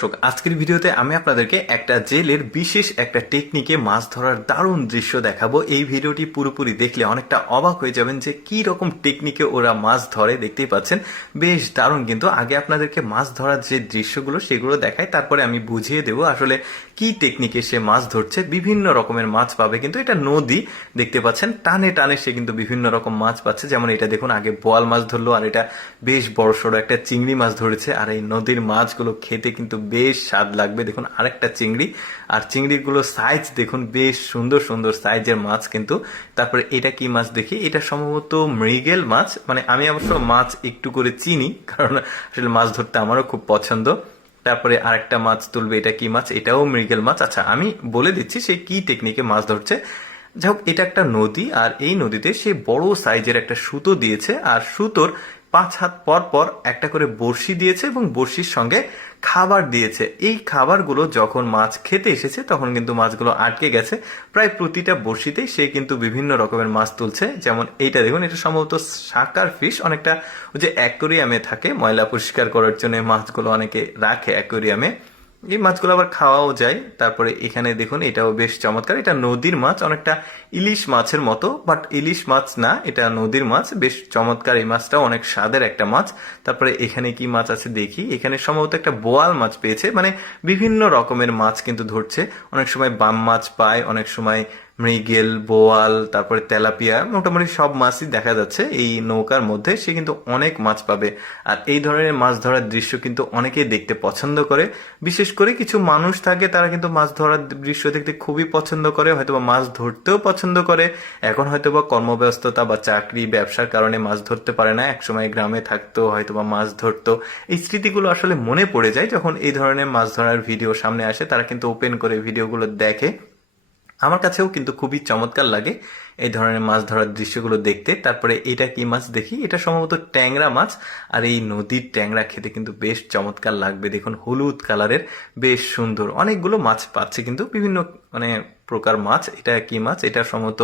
দর্শক, আজকের ভিডিওতে আমি আপনাদেরকে একটা জেলের বিশেষ একটা টেকনিকে মাছ ধরার দারুণ দৃশ্য দেখাবো। এই ভিডিওটি পুরোপুরি দেখলে অনেকটা অবাক হয়ে যাবেন যে কি রকম টেকনিকে ওরা মাছ ধরে, দেখতেই পাচ্ছেন। বেশ দারুণ, কিন্তু আগে আপনাদেরকে মাছ ধরার যে দৃশ্যগুলো, সেগুলো দেখাই, তারপরে আমি বুঝিয়ে দেবো আসলে কি টেকনিকে সে মাছ ধরছে। বিভিন্ন রকমের মাছ পাবে, কিন্তু এটা নদী, দেখতে পাচ্ছেন, টানে টানে সে কিন্তু বিভিন্ন রকম মাছ পাচ্ছে। যেমন এটা দেখুন, আগে বোয়াল মাছ ধরলো, আর এটা বেশ বড় সড়ো একটা চিংড়ি মাছ ধরেছে, আর এই নদীর মাছগুলো খেতে কিন্তু বেশ স্বাদ লাগবে। দেখুন, আরেকটা চিংড়ি। আর চিংড়িগুলো সাইজ দেখুন, বেশ সুন্দর সুন্দর সাইজের মাছ কিন্তু। তারপরে এটা কি মাছ দেখি? এটা সম্ভবত মৃগেল মাছ। মানে আমি অবশ্য মাছ একটু করে চিনি, কারণ আসলে মাছ ধরতে আমারও খুব পছন্দ। তারপরে আরেকটা মাছ তুলবে, এটা কি মাছ? এটাও মৃগেল মাছ। আচ্ছা আমি বলে দিচ্ছি সে কি টেকনিকে মাছ ধরছে। যাই এটা একটা নদী, আর এই নদীতে সে বড় সাইজের একটা সুতো দিয়েছে। আর সুতোর পাঁচ হাত পর পর একটা করে বড়শি দিয়েছে এবং বড়শির সঙ্গে খাবার দিয়েছে। এই খাবারগুলো যখন মাছ খেতে এসেছে, তখন কিন্তু মাছগুলো আটকে গেছে। প্রায় প্রতিটা বড়শিতেই সে কিন্তু বিভিন্ন রকমের মাছ তুলছে। যেমন এইটা দেখুন, এটা সম্ভবত সাকার ফিশ। অনেকটা যে অ্যাকোরিয়ামে থাকে, ময়লা পরিষ্কার করার জন্য মাছগুলো অনেকে রাখে অ্যাকোরিয়ামে। এই মাছগুলো আবার খাওয়াও যায়। তারপরে এখানে দেখুন, এটাও বেশ চমৎকার। এটা নদীর মাছ, অনেকটা ইলিশ মাছের মতো বাট ইলিশ মাছ না, এটা নদীর মাছ। বেশ চমৎকার এই মাছটা অনেক স্বাদের একটা মাছ। তারপরে এখানে কি মাছ আছে দেখি। এখানে সম্ভবত একটা বোয়াল মাছ পেয়েছে। মানে বিভিন্ন রকমের মাছ কিন্তু ধরছে। অনেক সময় বাম মাছ পায়, অনেক সময় মৃগেল, বোয়াল, তারপরে তেলাপিয়া, মোটামুটি সব মাছই দেখা যাচ্ছে এই নৌকার মধ্যে। সে কিন্তু অনেক মাছ পাবে। আর এই ধরনের মাছ ধরার দৃশ্য কিন্তু অনেকেই দেখতে পছন্দ করে। বিশেষ করে কিছু মানুষ থাকে, তারা কিন্তু মাছ ধরার দৃশ্য দেখতে খুবই পছন্দ করে, হয়তোবা মাছ ধরতেও পছন্দ করে। এখন হয়তোবা কর্মব্যস্ততা বা চাকরি, ব্যবসার কারণে মাছ ধরতে পারে না। একসময় গ্রামে থাকতো, হয়তোবা মাছ ধরতো। এই স্মৃতিগুলো আসলে মনে পড়ে যায় যখন এই ধরনের মাছ ধরার ভিডিও সামনে আসে। তারা কিন্তু ওপেন করে ভিডিওগুলো দেখে। আমার কাছেও কিন্তু খুবই চমৎকার লাগে এই ধরনের মাছ ধরার দৃশ্যগুলো দেখতে। তারপরে এটা কি মাছ দেখি? এটা সম্ভবত ট্যাংরা মাছ। আর এই নদীর ট্যাংরা খেতে কিন্তু বেশ চমৎকার লাগবে। দেখুন, হলুদ কালারের, বেশ সুন্দর। অনেকগুলো মাছ পাচ্ছে কিন্তু, বিভিন্ন মানে প্রকার মাছ। এটা কি মাছ? এটা সম্ভবত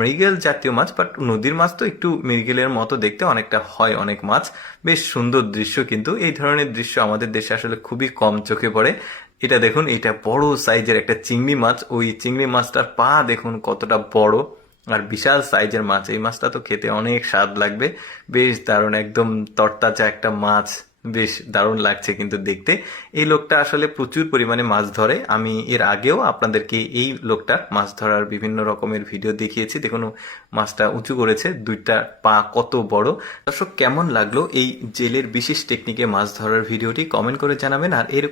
মৃগেল জাতীয় মাছ বাট নদীর মাছ তো একটু মৃগেলের মতো দেখতে অনেকটা হয় অনেক মাছ। বেশ সুন্দর দৃশ্য কিন্তু। এই ধরনের দৃশ্য আমাদের দেশে আসলে খুবই কম চোখে পড়ে। এটা দেখুন, এটা বড় সাইজের একটা চিংড়ি মাছ। ওই চিংড়ি মাছটার পা দেখুন কতটা বড় আর বিশাল সাইজের মাছ। এই মাছটা তো খেতে অনেক স্বাদ লাগবে। বেশ দারুণ, একদম তরতাজা একটা মাছ। বেশ দারুণ লাগছে কিন্তু দেখতে। এই লোকটা আসলে প্রচুর পরিমাণে মাছ ধরে। আমি এর আগেও আপনাদেরকে এই লোকটা মাছ ধরার বিভিন্ন রকমের ভিডিও দেখিয়েছি। দেখুন মাছটা উঁচু করেছে, দুইটা পা কত বড়। দর্শক, কেমন লাগল এই জেলের বিশেষ টেকনিকে মাছ ধরার ভিডিওটি? কমেন্ট করে জানাবেন। আর এর